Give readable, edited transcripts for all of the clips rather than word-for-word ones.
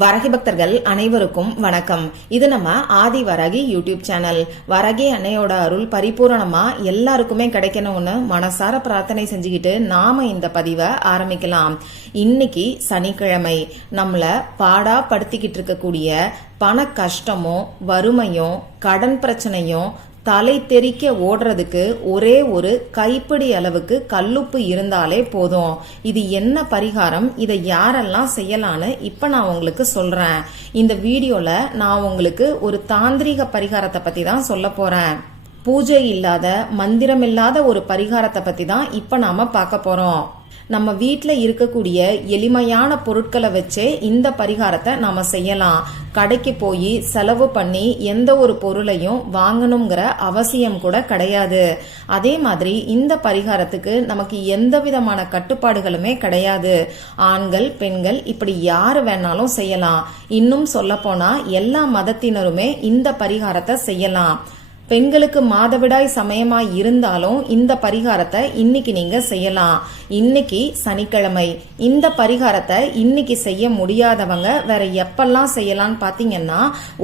வரகி பக்தர்கள் அனைவருக்கும் வணக்கம். இது நம்ம ஆதி வரகி யூடியூப் சேனல். வரகி அன்னையோட அருள் பரிபூரணமா எல்லாருக்குமே கிடைக்கணும்னு மனசார பிரார்த்தனை செஞ்சுக்கிட்டு நாம இந்த பதிவை ஆரம்பிக்கலாம். இன்னைக்கு சனிக்கிழமை. நம்மள பாடா படுத்திக்கிட்டு இருக்கக்கூடிய பண கஷ்டமும் வறுமையும் கடன் பிரச்சனையும் தலை தெறிக்க ஓடுறதுக்கு ஒரே ஒரு கைப்பிடி அளவுக்கு கல்லுப்பு இருந்தாலே போதும். இது என்ன பரிகாரம், இதை யாரெல்லாம் செய்யலான்னு இப்ப நான் உங்களுக்கு சொல்றேன். இந்த வீடியோல நான் உங்களுக்கு ஒரு தாந்திரிக பரிகாரத்தை பத்தி தான் சொல்ல போறேன். பூஜை இல்லாத மந்திரம் இல்லாத ஒரு பரிகாரத்தை பத்தி தான் இப்ப நாம பார்க்க போறோம். நம்ம வீட்டில் இருக்கக்கூடிய எளிமையான பொருட்களை வச்சே இந்த பரிகாரத்தை நாம செய்யலாம். கடைக்கு போய் செலவு பண்ணி எந்த ஒரு பொருளையும் வாங்கணுங்கிற அவசியம் கூட கிடையாது. அதே மாதிரி இந்த பரிகாரத்துக்கு நமக்கு எந்த விதமான கட்டுப்பாடுகளுமே கிடையாது. ஆண்கள் பெண்கள் இப்படி யாரு வேணாலும் செய்யலாம். இன்னும் சொல்ல போனா எல்லா மதத்தினருமே இந்த பரிகாரத்தை செய்யலாம். பெண்களுக்கு மாதவிடாய் சமயமா இருந்தாலும் இந்த பரிகாரத்தை இன்னைக்கு நீங்க செய்யலாம். இன்னைக்கு சனிக்கிழமை. இந்த பரிகாரத்தை இன்னைக்கு செய்ய முடியாதவங்க வேற எப்பெல்லாம் செய்யலாம்னு பாத்தீங்கன்னா,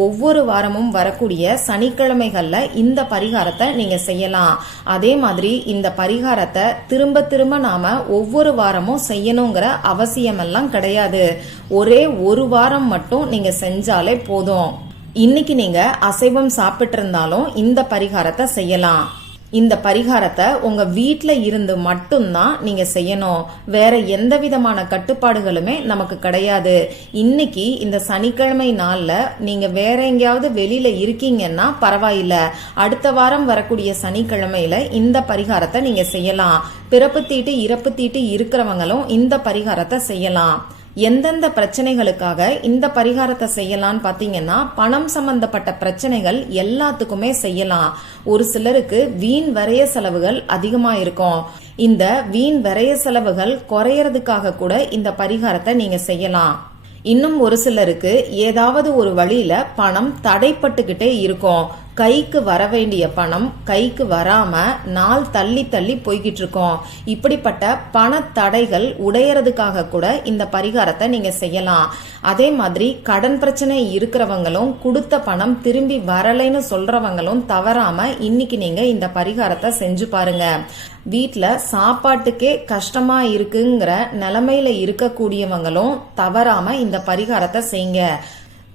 ஒவ்வொரு வாரமும் வரக்கூடிய சனிக்கிழமைகள்ல இந்த பரிகாரத்தை நீங்க செய்யலாம். அதே மாதிரி இந்த பரிகாரத்தை திரும்ப திரும்ப நாம ஒவ்வொரு வாரமும் செய்யணுங்கிற அவசியம் எல்லாம் கிடையாது. ஒரே ஒரு வாரம் மட்டும் நீங்க செஞ்சாலே போதும். இன்னைக்கு நீங்க அசைவம் சாப்பிட்டு இருந்தாலும் இந்த பரிகாரத்தை செய்யலாம். இந்த பரிகாரத்தை உங்க வீட்ல இருந்து மட்டும்தான் நீங்க செய்யணும். வேற எந்த விதமான கட்டுப்பாடுகளுமே நமக்கு கிடையாது. இன்னைக்கு இந்த சனிக்கிழமை நாள்ல நீங்க வேற எங்கேயாவது வெளியில இருக்கீங்கன்னா பரவாயில்ல, அடுத்த வாரம் வரக்கூடிய சனிக்கிழமையில இந்த பரிகாரத்தை நீங்க செய்யலாம். பிறப்பு தீட்டு இறப்பு தீட்டு இருக்கிறவங்களும் இந்த பரிகாரத்தை செய்யலாம். எந்தெந்த பிரச்சனைகளுக்காக இந்த பரிகாரத்தை செய்யலாம்னு பாத்தீங்கன்னா, பணம் சம்பந்தப்பட்ட பிரச்சனைகள் எல்லாத்துக்குமே செய்யலாம். ஒரு சிலருக்கு வீண் விரய செலவுகள் அதிகமா இருக்கும். இந்த வீண் விரய செலவுகள் குறையறதுக்காக கூட இந்த பரிகாரத்தை நீங்க செய்யலாம். இன்னும் ஒரு சிலருக்கு ஏதாவது ஒரு வழியில பணம் தடைப்பட்டுக்கிட்டே இருக்கும். கைக்கு வர வேண்டிய பணம் கைக்கு வராம நாள் தள்ளி தள்ளி போய்கிட்டு இருக்கோம். இப்படிப்பட்ட பண தடைகள் உடையறதுக்காக கூட இந்த பரிகாரத்தை நீங்க செய்யலாம். அதே மாதிரி கடன் பிரச்சனை இருக்கிறவங்களும் கொடுத்த பணம் திரும்பி வரலைன்னு சொல்றவங்களும் தவறாம இன்னைக்கு நீங்க இந்த பரிகாரத்தை செஞ்சு பாருங்க. வீட்ல சாப்பாட்டுக்கே கஷ்டமா இருக்குங்கிற நிலைமையில இருக்கக்கூடியவங்களும் தவறாம இந்த பரிகாரத்தை செய்யுங்க.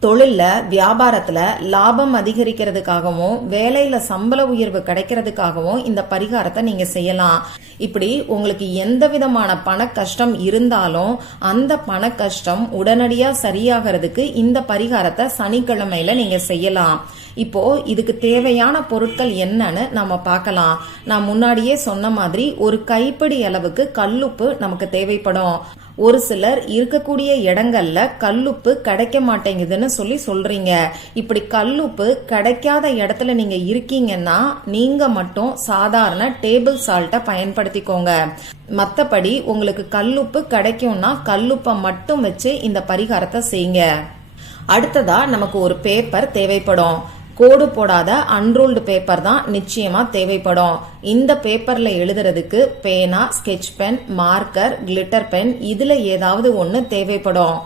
தொழில்ல வியாபாரத்துல லாபம் அதிகரிக்கிறதுக்காகவும் வேலையில சம்பள உயர்வு கிடைக்கிறதுக்காகவும் இந்த பரிகாரத்தை நீங்க செய்யலாம். இப்படி உங்களுக்கு எந்த விதமான பண கஷ்டம் இருந்தாலும் அந்த பண கஷ்டம் உடனடியா சரியாகிறதுக்கு இந்த பரிகாரத்தை சனிக்கிழமையில நீங்க செய்யலாம். இப்போ இதுக்கு தேவையான பொருட்கள் என்னன்னு நம்ம பார்க்கலாம். நான் முன்னாடியே சொன்ன மாதிரி ஒரு கைப்பிடி அளவுக்கு கல்லுப்பு நமக்கு தேவைப்படும். ஒரு சிலர் இருக்கக்கூடிய இடங்கள்ல கல்லுப்பு கிடைக்க மாட்டேங்குதுன்னு சொல்றீங்க. இப்படி கல்லுப்பு கிடைக்காத இடத்துல நீங்க இருக்கீங்கன்னா நீங்க மட்டும் சாதாரண டேபிள் சால்ட்டை பயன்படுத்திக்கோங்க. மத்தபடி உங்களுக்கு கல்லுப்பு கிடைக்கும்னா கல்லுப்பை மட்டும் வச்சு இந்த பரிகாரத்தை செய்யுங்க. அடுத்ததா நமக்கு ஒரு பேப்பர் தேவைப்படும். கோடு போடாத அன்ரூல்டு பேப்பர் தான் நிச்சயமா தேவைப்படும். இந்த பேப்பர்ல எழுதுறதுக்கு பேனா, sketch pen, marker, glitter pen இதுல ஏதாவது ஒண்ணு தேவைப்படும்.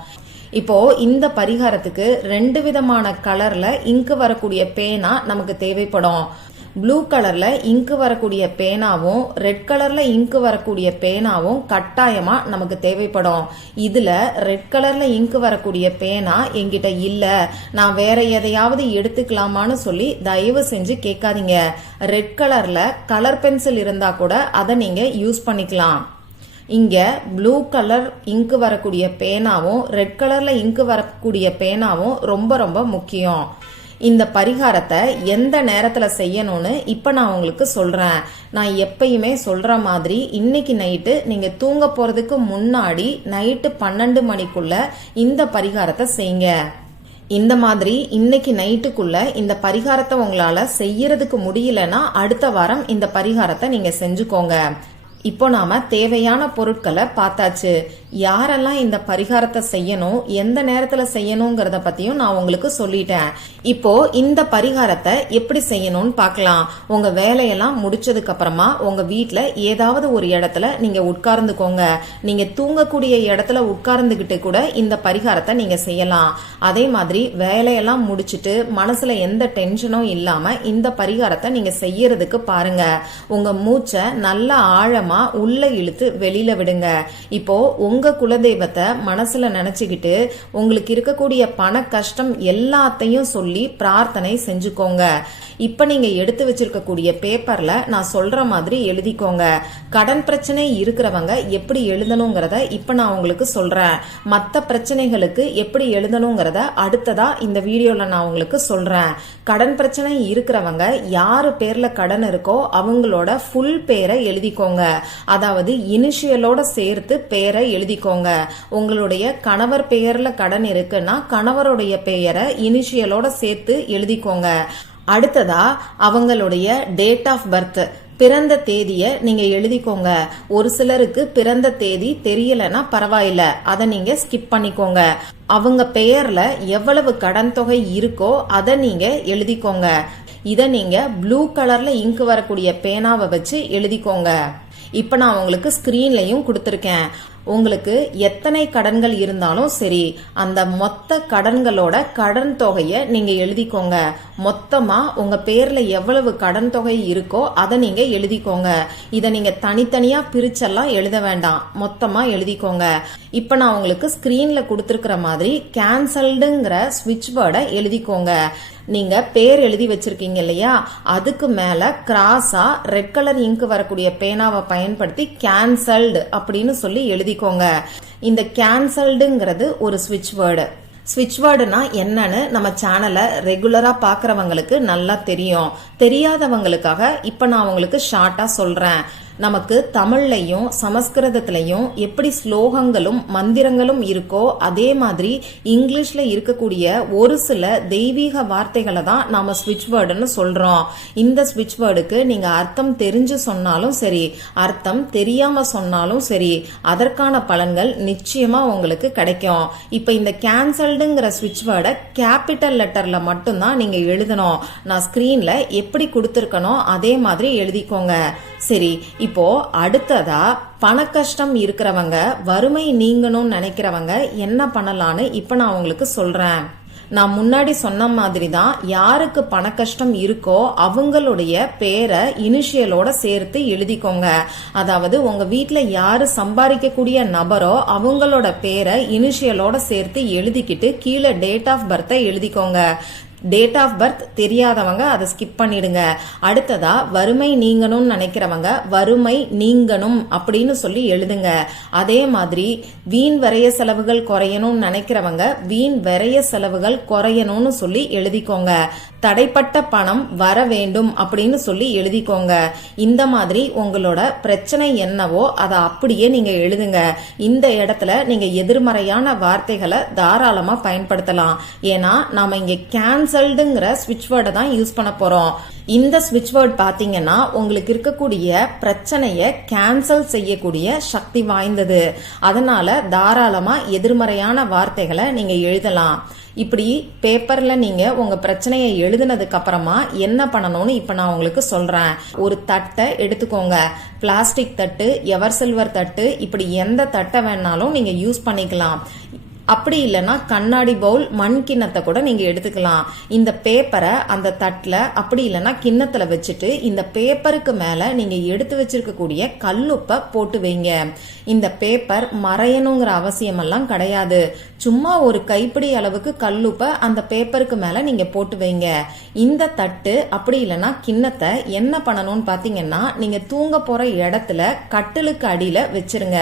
இப்போ இந்த பரிகாரத்துக்கு 2 விதமான கலர்ல இங்கு வரக்கூடிய பேனா நமக்கு தேவைப்படும். ப்ளூ கலர்ல இங்கு வரக்கூடிய பேனாவும் ரெட் கலர்ல இங்கு வரக்கூடிய பேனாவும் கட்டாயமா நமக்கு தேவைப்படும். இதுல ரெட் கலர்ல இங்கு வரக்கூடிய பேனா என்கிட்ட இல்ல, நான் வேற எதையாவது எடுத்துக்கலாமான்னு சொல்லி தயவு செஞ்சு கேட்காதீங்க. ரெட் கலர்ல கலர் பென்சில் இருந்தா கூட அதை நீங்க யூஸ் பண்ணிக்கலாம். இங்க ப்ளூ கலர் இங்கு வரக்கூடிய பேனாவும் ரெட் கலர்ல இங்கு வரக்கூடிய பேனாவும் ரொம்ப ரொம்ப முக்கியம். இந்த பரிகாரத்தை எந்த நேரத்துல செய்யணும்னு இப்ப நான் உங்களுக்கு சொல்றேன். நான் எப்பயுமே சொல்ற மாதிரி இன்னைக்கு நைட்டு நீங்க தூங்க போறதுக்கு முன்னாடி நைட்டு 12 மணிக்குள்ள இந்த பரிகாரத்தை செய்யுங்க. இந்த மாதிரி இன்னைக்கு நைட்டுக்குள்ள இந்த பரிகாரத்தை உங்களால செய்யறதுக்கு முடியலன்னா அடுத்த வாரம் இந்த பரிகாரத்தை நீங்க செஞ்சுக்கோங்க. இப்போ நாம தேவையான பொருட்களை பார்த்தாச்சு. யாரெல்லாம் இந்த பரிகாரத்தை செய்யணும், எந்த நேரத்துல செய்யணுங்கிறத பத்தியும் நான் உங்களுக்கு சொல்லிட்டேன். இப்போ இந்த பரிகாரத்தை எப்படி செய்யணும்னு பார்க்கலாம். உங்க வேலையெல்லாம் முடிச்சதுக்கு அப்புறமா உங்க வீட்டுல ஏதாவது ஒரு இடத்துல நீங்க உட்கார்ந்துக்கோங்க. நீங்க தூங்கக்கூடிய இடத்துல உட்கார்ந்துகிட்டு கூட இந்த பரிகாரத்தை நீங்க செய்யலாம். அதே மாதிரி வேலையெல்லாம் முடிச்சிட்டு மனசுல எந்த டென்ஷனும் இல்லாம இந்த பரிகாரத்தை நீங்க செய்யறதுக்கு பாருங்க. உங்க மூச்சை நல்ல ஆழமா உள்ள இழுத்து வெளியில விடுங்க. இப்போ உங்க குலதெய்வத்தை மனசுல நினைச்சுக்கிட்டு உங்களுக்கு இருக்கக்கூடிய பண கஷ்டம் எல்லாத்தையும் சொல்லி பிரார்த்தனை செஞ்சுக்கோங்க. இப்ப நீங்க எடுத்து வச்சிருக்கக்கூடிய பேப்பர்ல நான் சொல்ற மாதிரி எழுதிக்கோங்க. கடன் பிரச்சனை இருக்கிறவங்க எப்படி எழுதணுங்கிறத இப்ப நான் உங்களுக்கு சொல்றேன். மத்த பிரச்சனைகளுக்கு எப்படி எழுதணுங்கிறத அடுத்ததா இந்த வீடியோல நான் உங்களுக்கு சொல்றேன். கடன் பிரச்சனை இருக்கிறவங்க யாரு பேர்ல கடன் இருக்கோ அவங்களோட ஃபுல் பேரை எழுதிக்கோங்க. அதாவது இனிஷியலோட சேர்த்து பேரை எழுதிக்கோங்க. உங்களுடைய கணவர் பெயர்ல கடன் இருக்குன்னா கணவருடைய பெயரை இனிஷியலோட சேர்த்து எழுதிக்கோங்க. அடுத்ததா அவங்களுடைய டேட் ஆஃப் பர்த், பிறந்த தேதிய நீங்க எழுதிக்கோங்க. ஒரு சிலருக்கு பிறந்த தேதி தெரியலன்னா பரவாயில்ல, அதை நீங்க ஸ்கிப் பண்ணிக்கோங்க. அவங்க பெயர்ல எவ்வளவு கடன் தொகை இருக்கோ அதை நீங்க எழுதிக்கோங்க. இத நீங்க ப்ளூ கலர்ல இங்கு வரக்கூடிய பேனாவை வச்சு எழுதிக்கோங்க. இப்ப நான் உங்களுக்கு ஸ்கிரீன்லயும் கொடுத்திருக்கேன். உங்களுக்கு எத்தனை கடன்கள் இருந்தாலும் சரி, அந்த மொத்த கடன்களோட கடன் தொகையை நீங்க எழுதிக்கோங்க. மொத்தமா உங்க பேர்ல எவ்வளவு கடன் தொகை இருக்கோ அதை நீங்க எழுதிக்கோங்க. இதை நீங்க தனித்தனியா பிரிச்செல்லாம் எழுத வேண்டாம், மொத்தமா எழுதிக்கோங்க. இப்ப நான் உங்களுக்கு ஸ்கிரீன்ல கொடுத்திருக்கிற மாதிரி கேன்சல்டுங்கிற ஸ்விட்ச் வேர்டை எழுதிக்கோங்க. நீங்க பேர் எழுதி வச்சிருக்கீங்க இல்லையா, அதுக்கு மேல கிராஸா ரெட் கலர் இங்கு வரக்கூடிய பேனாவை பயன்படுத்தி கேன்சல்டு அப்படின்னு சொல்லி எழுதிக்கோங்க. இந்த கேன்சல்டுங்கிறது ஒரு ஸ்விட்ச் வேர்டு. ஸ்விட்ச் வேர்டுனா என்னன்னு நம்ம சேனலை ரெகுலரா பாக்குறவங்களுக்கு நல்லா தெரியும். தெரியாதவங்களுக்காக இப்ப நான் உங்களுக்கு ஷார்ட்டா சொல்றேன். நமக்கு தமிழ்லையும் சமஸ்கிருதத்திலையும் எப்படி ஸ்லோகங்களும் மந்திரங்களும் இருக்கோ அதே மாதிரி இங்கிலீஷ்ல இருக்கக்கூடிய ஒரு சில தெய்வீக வார்த்தைகளை தான் நாம ஸ்விட்ச் வேர்டுன்னு சொல்றோம். இந்த ஸ்விட்ச் வேர்டுக்கு நீங்க அர்த்தம் தெரிஞ்சு சொன்னாலும் சரி, அர்த்தம் தெரியாம சொன்னாலும் சரி, அதற்கான பலன்கள் நிச்சயமா உங்களுக்கு கிடைக்கும். இப்ப இந்த கேன்சல்டுங்கிற ஸ்விட்ச் வேர்டை கேபிட்டல் லெட்டர்ல மட்டும்தான் நீங்க எழுதணும். நான் ஸ்கிரீன்ல எப்படி கொடுத்திருக்கணும் அதே மாதிரி எழுதிக்கோங்க. சரி, இப்போ அடுத்ததா பண கஷ்டம் இருக்கிறவங்க, வறுமை நீங்கணும்னு நினைக்கிறவங்க என்ன பண்ணலான்னு இப்ப நான் உங்களுக்கு சொல்றேன். நான் முன்னாடி சொன்ன மாதிரி தான் யாருக்கு பண கஷ்டம் இருக்கோ அவங்களுடைய பேரை இனிஷியலோட சேர்த்து எழுதிக்கோங்க. அதாவது உங்க வீட்டுல யாரு சம்பாதிக்கக்கூடிய நபரோ அவங்களோட பேரை இனிஷியலோட சேர்த்து எழுதிக்கிட்டு கீழே டேட் ஆஃப் பர்த்தை எழுதிக்கோங்க. டேட் ஆஃப் பர்த் தெரியாதவங்க அதை ஸ்கிப் பண்ணிடுங்க. அடுத்ததா வறுமை நீங்கணும்னு நினைக்கிறவங்க வறுமை நீங்கணும் அப்படின்னு சொல்லி எழுதுங்க. அதே மாதிரி வீண் விரய செலவுகள் குறையணும்னு நினைக்கிறவங்க வீண் விரய செலவுகள் குறையணும்னு சொல்லி எழுதிக்கோங்க. தடைப்பட்ட பணம் வர வேண்டும் அப்படின்னு சொல்லி எழுதிக்கோங்க. இந்த மாதிரி உங்களோட பிரச்சனை என்னவோ அதை அப்படியே நீங்க எழுதுங்க. இந்த இடத்துல நீங்க எதிர்மறையான வார்த்தைகளை தாராளமா பயன்படுத்தலாம். ஏன்னா நாம இங்க கேன்சல்டுங்கிற ஸ்விட்ச் வேர்டை தான் யூஸ் பண்ண போறோம். இந்த ஸ்விட்ச் வேர்ட் பாத்தீங்கன்னா உங்களுக்கு இருக்கக்கூடிய பிரச்சனைய கேன்சல் செய்யக்கூடிய சக்தி வாய்ந்தது. அதனால தாராளமா எதிர்மறையான வார்த்தைகளை நீங்க எழுதலாம். இப்படி பேப்பர்ல நீங்க உங்க பிரச்சனையை எழுதினதுக்கு அப்புறமா என்ன பண்ணணும்னு இப்ப நான் உங்களுக்கு சொல்றேன். ஒரு தட்டை எடுத்துக்கோங்க. பிளாஸ்டிக் தட்டு, எவர் சில்வர் தட்டு, இப்படி எந்த தட்டை வேணாலும் நீங்க யூஸ் பண்ணிக்கலாம். அப்படி இல்லைன்னா கண்ணாடி பவுல், மண் கிண்ணத்தை கூட நீங்க எடுத்துக்கலாம். இந்த பேப்பரை அந்த தட்டுல அப்படி இல்லைன்னா கிண்ணத்துல வச்சுட்டு இந்த பேப்பருக்கு மேல நீங்க எடுத்து வச்சிருக்கக்கூடிய கல்லுப்பை போட்டு வைங்க. இந்த பேப்பர் மறையணுங்கிற அவசியம் எல்லாம் கிடையாது. சும்மா ஒரு கைப்பிடி அளவுக்கு கல்லுப்பை அந்த பேப்பருக்கு மேல நீங்க போட்டு வைங்க. இந்த தட்டு அப்படி இல்லைன்னா கிண்ணத்தை என்ன பண்ணணும்னு பாத்தீங்கன்னா நீங்க தூங்க போற இடத்துல கட்டிலுக்கு அடியில வச்சிருங்க.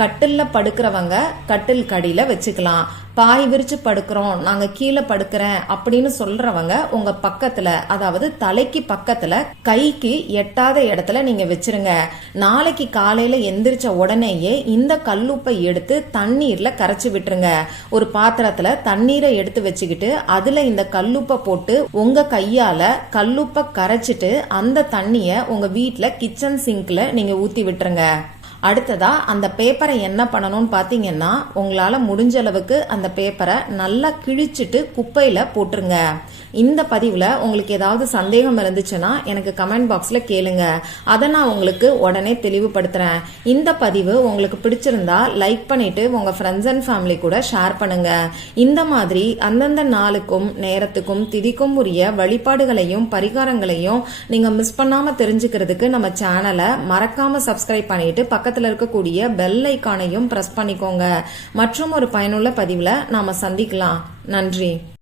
கட்டில்ல படுக்கிறவங்க கட்டில் கடியில வச்சுக்கலாம். பாய் விரிச்சு படுக்கிறோம், நாங்க கீழே படுக்கிறேன் அப்படின்னு சொல்றவங்க உங்க பக்கத்துல, அதாவது தலைக்கு பக்கத்துல கைக்கு எட்டாத இடத்துல நீங்க வச்சிருங்க. நாளைக்கு காலையில எந்திரிச்ச உடனேயே இந்த கல்லுப்பை எடுத்து தண்ணீர்ல கரைச்சு விட்டுருங்க. ஒரு பாத்திரத்துல தண்ணீரை எடுத்து வச்சுக்கிட்டு அதுல இந்த கல்லுப்பை போட்டு உங்க கையால கல்லுப்பை கரைச்சிட்டு அந்த தண்ணிய உங்க வீட்ல கிச்சன் சிங்க்ல நீங்க ஊத்தி விட்டுருங்க. அடுத்ததா அந்த பேப்பரை என்ன பண்ணணும்னு பாத்தீங்கன்னா, உங்களால முடிஞ்ச அளவுக்கு அந்த பேப்பரை நல்லா கிழிச்சிட்டு குப்பையில போட்டுருங்க. இந்த பதிவுல உங்களுக்கு ஏதாவது சந்தேகம் இருந்துச்சுன்னா எனக்கு கமெண்ட் பாக்ஸ்ல கேளுங்க, அதை நான் உங்களுக்கு உடனே தெளிவுபடுத்துறேன். இந்த பதிவு உங்களுக்கு பிடிச்சிருந்தா லைக் பண்ணிட்டு உங்க ஃப்ரெண்ட்ஸ் அண்ட் ஃபேமிலி கூட ஷேர் பண்ணுங்க. இந்த மாதிரி அந்தந்த நாளுக்கும் நேரத்துக்கும் திதிக்கும் உரிய வழிபாடுகளையும் பரிகாரங்களையும் நீங்க மிஸ் பண்ணாம தெரிஞ்சுக்கிறதுக்கு நம்ம சேனலை மறக்காம சப்ஸ்கிரைப் பண்ணிட்டு பக்கத்துல இருக்கக்கூடிய பெல் ஐக்கானையும் பிரஸ் பண்ணிக்கோங்க. மற்றும் ஒரு பயனுள்ள பதிவுல நாம சந்திக்கலாம். நன்றி.